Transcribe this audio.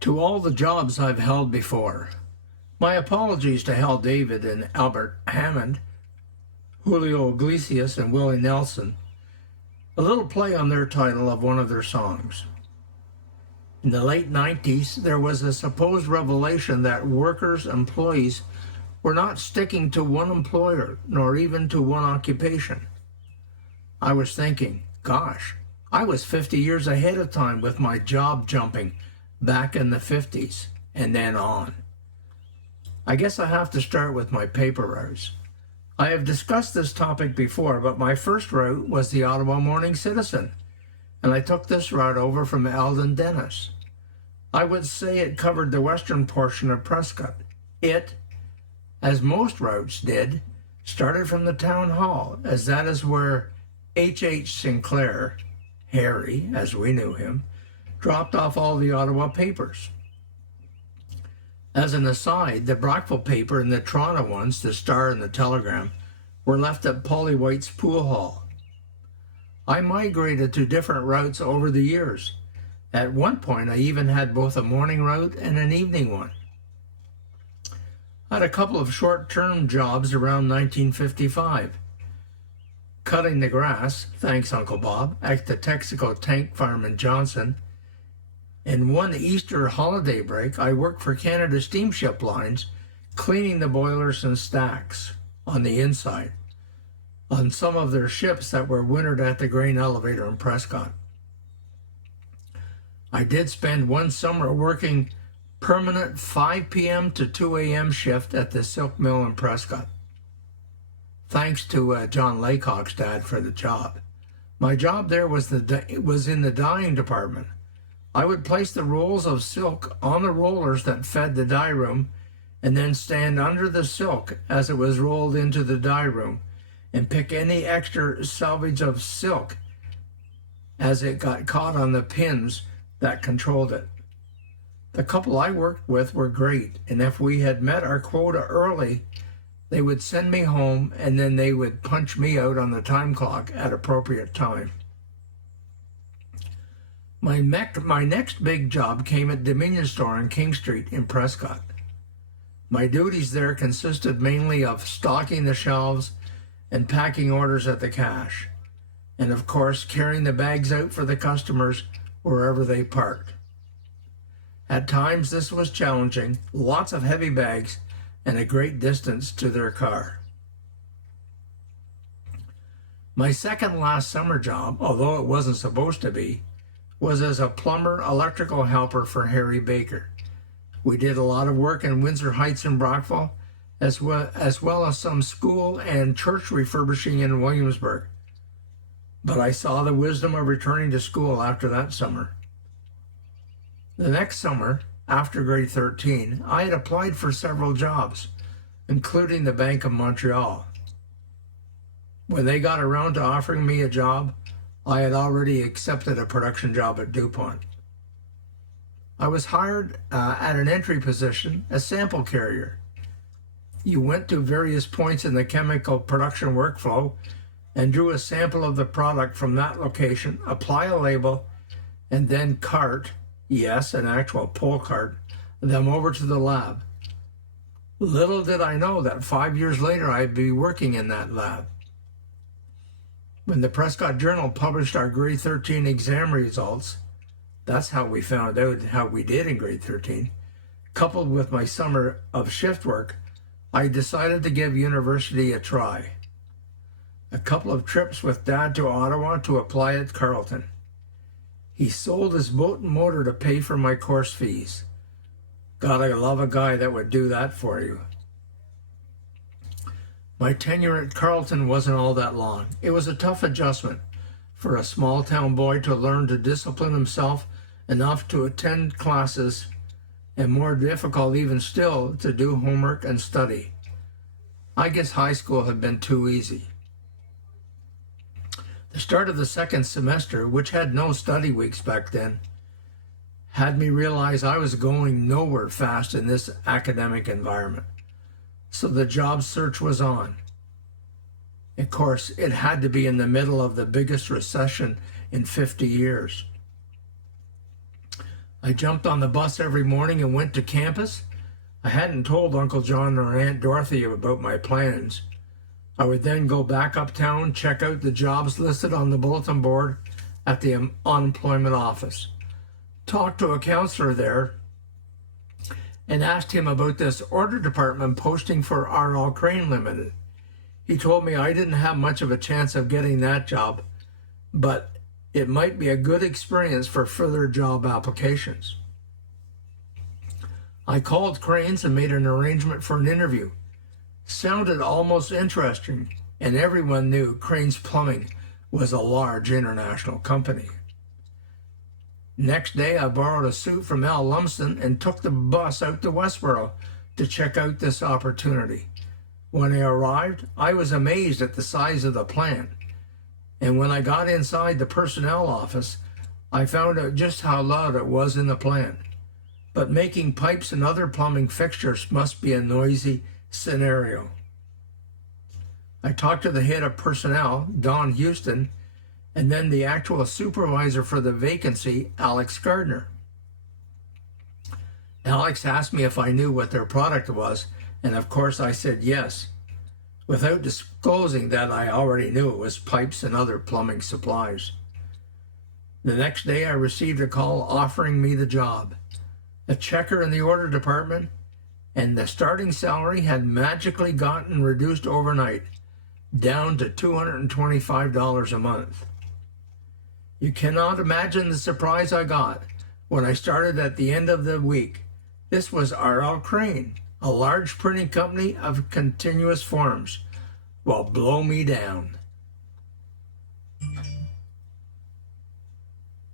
To all the jobs I've held before. My apologies to Hal David and Albert Hammond, Julio Iglesias and Willie Nelson. A little play on their title of one of their songs. In the late 90s, there was a supposed revelation that workers, employees, were not sticking to one employer, nor even to one occupation. I was thinking, gosh, I was 50 years ahead of time with my job jumping back in the 50s and then on. I guess I have to start with my paper routes. I have discussed this topic before, but my first route was the Ottawa Morning Citizen, and I took this route over from Eldon Dennis. I would say it covered the western portion of Prescott. It, as most routes did, started from the town hall, as that is where H. Sinclair, Harry, as we knew him, dropped off all the Ottawa papers. As an aside, the Brockville paper and the Toronto ones, the Star and the Telegram, were left at Polly White's pool hall. I migrated to different routes over the years. At one point, I even had both a morning route and an evening one. I had a couple of short-term jobs around 1955. Cutting the grass, thanks Uncle Bob, at the Texaco Tank Farm in Johnson. In one Easter holiday break, I worked for Canada Steamship Lines, cleaning the boilers and stacks on the inside on some of their ships that were wintered at the grain elevator in Prescott. I did spend one summer working permanent 5 p.m. to 2 a.m. shift at the silk mill in Prescott. Thanks to John Laycock's dad for the job. My job there was in the dyeing department. I would place the rolls of silk on the rollers that fed the dye room and then stand under the silk as it was rolled into the dye room and pick any extra salvage of silk as it got caught on the pins that controlled it. The couple I worked with were great, and if we had met our quota early, they would send me home and then they would punch me out on the time clock at appropriate time. My next big job came at Dominion Store on King Street in Prescott. My duties there consisted mainly of stocking the shelves and packing orders at the cash, and of course carrying the bags out for the customers wherever they parked. At times this was challenging, lots of heavy bags and a great distance to their car. My second last summer job, although it wasn't supposed to be, was as a plumber electrical helper for Harry Baker. We did a lot of work in Windsor Heights and Brockville, as well as some school and church refurbishing in Williamsburg. But I saw the wisdom of returning to school after that summer. The next summer, after grade 13, I had applied for several jobs, including the Bank of Montreal. When they got around to offering me a job, I had already accepted a production job at DuPont. I was hired at an entry position, a sample carrier. You went to various points in the chemical production workflow and drew a sample of the product from that location, apply a label, and then cart, yes, an actual pull cart, them over to the lab. Little did I know that 5 years later I'd be working in that lab. When the Prescott Journal published our grade 13 exam results, that's how we found out how we did in grade 13, coupled with my summer of shift work, I decided to give university a try. A couple of trips with Dad to Ottawa to apply at Carleton. He sold his boat and motor to pay for my course fees. Gotta love a guy that would do that for you. My tenure at Carleton wasn't all that long. It was a tough adjustment for a small town boy to learn to discipline himself enough to attend classes, and more difficult even still to do homework and study. I guess high school had been too easy. The start of the second semester, which had no study weeks back then, had me realize I was going nowhere fast in this academic environment. So the job search was on. Of course, it had to be in the middle of the biggest recession in 50 years. I jumped on the bus every morning and went to campus. I hadn't told Uncle John or Aunt Dorothy about my plans. I would then go back uptown, check out the jobs listed on the bulletin board at the unemployment office, talk to a counselor there, and asked him about this order department posting for R.L. Crane Limited. He told me I didn't have much of a chance of getting that job, but it might be a good experience for further job applications. I called Crane's and made an arrangement for an interview. Sounded almost interesting, and everyone knew Crane's Plumbing was a large international company. Next day, I borrowed a suit from Al Lumsden and took the bus out to Westboro to check out this opportunity. When I arrived, I was amazed at the size of the plant. And when I got inside the personnel office, I found out just how loud it was in the plant. But making pipes and other plumbing fixtures must be a noisy scenario. I talked to the head of personnel, Don Houston, and then the actual supervisor for the vacancy, Alex Gardner. Alex asked me if I knew what their product was, and of course I said yes, without disclosing that I already knew it was pipes and other plumbing supplies. The next day I received a call offering me the job. A checker in the order department, and the starting salary had magically gotten reduced overnight, down to $225 a month. You cannot imagine the surprise I got when I started at the end of the week. This was R.L. Crane, a large printing company of continuous forms. Well, blow me down.